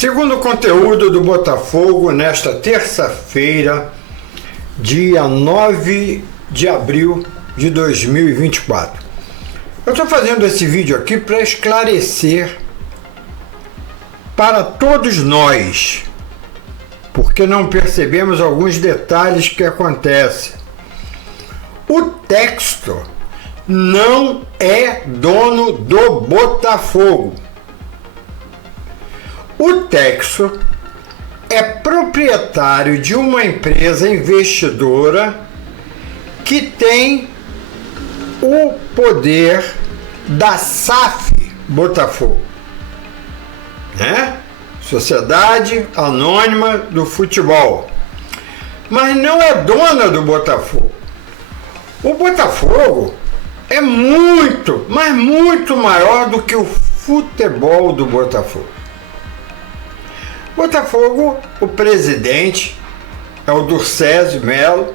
Segundo o conteúdo do Botafogo, nesta terça-feira, dia 9 de abril de 2024. Eu estou fazendo esse vídeo aqui para esclarecer para todos nós, porque não percebemos alguns detalhes que acontecem. O Textor não é dono do Botafogo. O Textor é proprietário de uma empresa investidora que tem o poder da SAF Botafogo, né? Sociedade Anônima do Futebol, mas não é dona do Botafogo. O Botafogo é muito, mas muito maior do que o futebol do Botafogo. Botafogo, o presidente é o Durcésio Melo,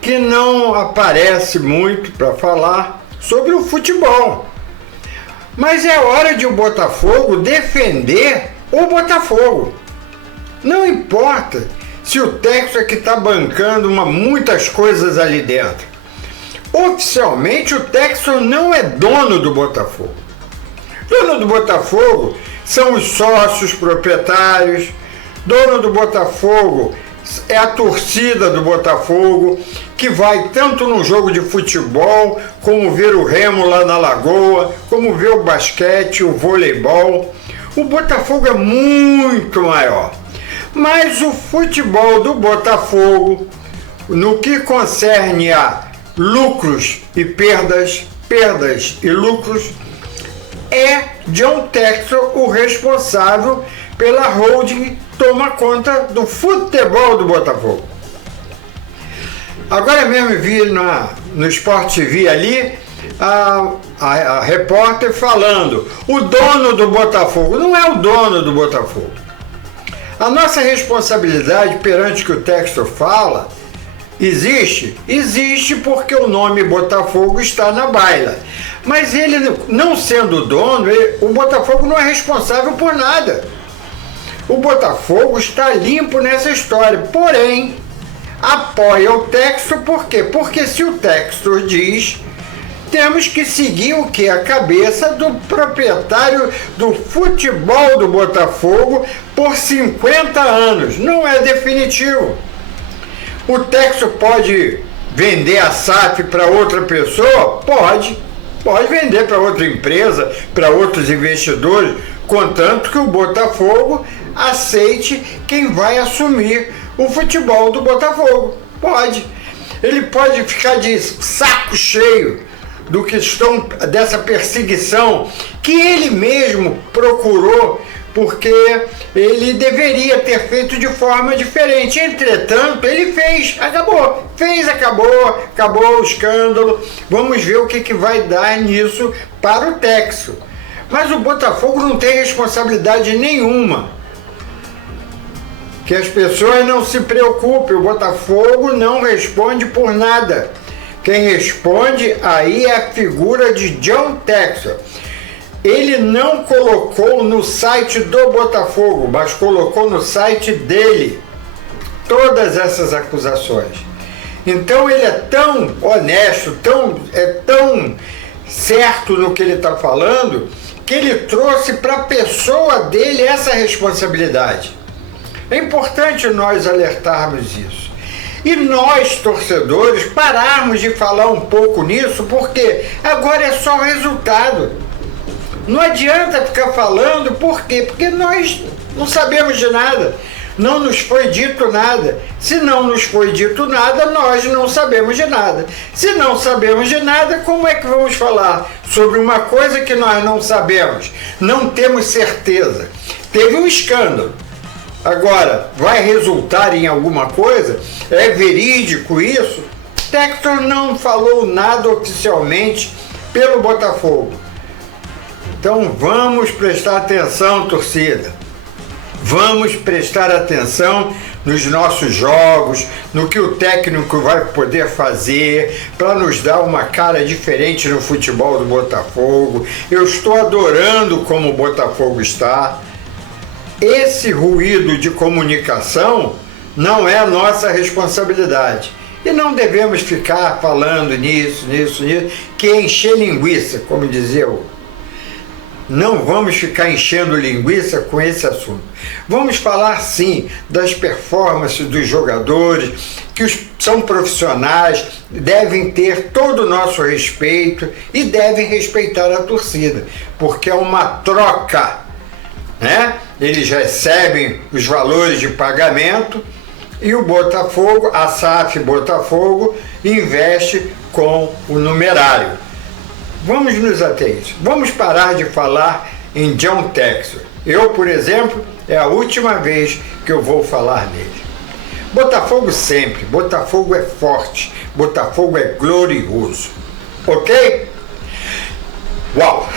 que não aparece muito para falar sobre o futebol. Mas é hora de o Botafogo defender o Botafogo. Não importa se o Textor é que está bancando muitas coisas ali dentro. Oficialmente o Textor não é dono do Botafogo. Dono do Botafogo são os sócios proprietários. Dono do Botafogo é a torcida do Botafogo, que vai tanto no jogo de futebol, como ver o remo lá na Lagoa, como ver o basquete, o voleibol. O Botafogo é muito maior. Mas o futebol do Botafogo, no que concerne a lucros e perdas e lucros, é John Textor o responsável pela holding que toma conta do futebol do Botafogo. Agora mesmo vi no Sport TV ali a repórter falando: o dono do Botafogo. Não é o dono do Botafogo. A nossa responsabilidade perante o que o Textor fala existe porque o nome Botafogo está na baila. Mas ele, não sendo dono, o Botafogo não é responsável por nada. O Botafogo está limpo nessa história, porém apoia o Textor. Por quê? Porque se o Textor diz, temos que seguir o que? A cabeça do proprietário do futebol do Botafogo por 50 anos. Não é definitivo. O Textor pode vender a SAF para outra pessoa? Pode vender para outra empresa, para outros investidores, contanto que o Botafogo aceite quem vai assumir o futebol do Botafogo. Pode. Ele pode ficar de saco cheio dessa perseguição que ele mesmo procurou, porque ele deveria ter feito de forma diferente. Entretanto, ele acabou o escândalo. Vamos ver o que vai dar nisso para o Textor. Mas o Botafogo não tem responsabilidade nenhuma. Que as pessoas não se preocupem, o Botafogo não responde por nada. Quem responde aí é a figura de John Textor. Ele não colocou no site do Botafogo, mas colocou no site dele todas essas acusações. Então ele é tão honesto, tão certo no que ele está falando, que ele trouxe para a pessoa dele essa responsabilidade. É importante nós alertarmos isso. E nós, torcedores, pararmos de falar um pouco nisso, porque agora é só resultado. Não adianta ficar falando, por quê? Porque nós não sabemos de nada, não nos foi dito nada. Se não nos foi dito nada, nós não sabemos de nada. Se não sabemos de nada, como é que vamos falar sobre uma coisa que nós não sabemos? Não temos certeza. Teve um escândalo. Agora, vai resultar em alguma coisa? É verídico isso? Textor não falou nada oficialmente pelo Botafogo. Então vamos prestar atenção, torcida. Vamos prestar atenção nos nossos jogos, no que o técnico vai poder fazer para nos dar uma cara diferente no futebol do Botafogo. Eu estou adorando como o Botafogo está. esse ruído de comunicação não é nossa responsabilidade. E não devemos ficar falando nisso, que é encher linguiça, como dizia o. Não vamos ficar enchendo linguiça com esse assunto. Vamos falar, sim, das performances dos jogadores, que são profissionais, devem ter todo o nosso respeito e devem respeitar a torcida, porque é uma troca, né? Eles recebem os valores de pagamento e o Botafogo, a SAF Botafogo, investe com o numerário. Vamos nos ater a isso. Vamos parar de falar em John Textor. Eu, por exemplo, é a última vez que eu vou falar nele. Botafogo sempre. Botafogo é forte. Botafogo é glorioso. Ok? Uau!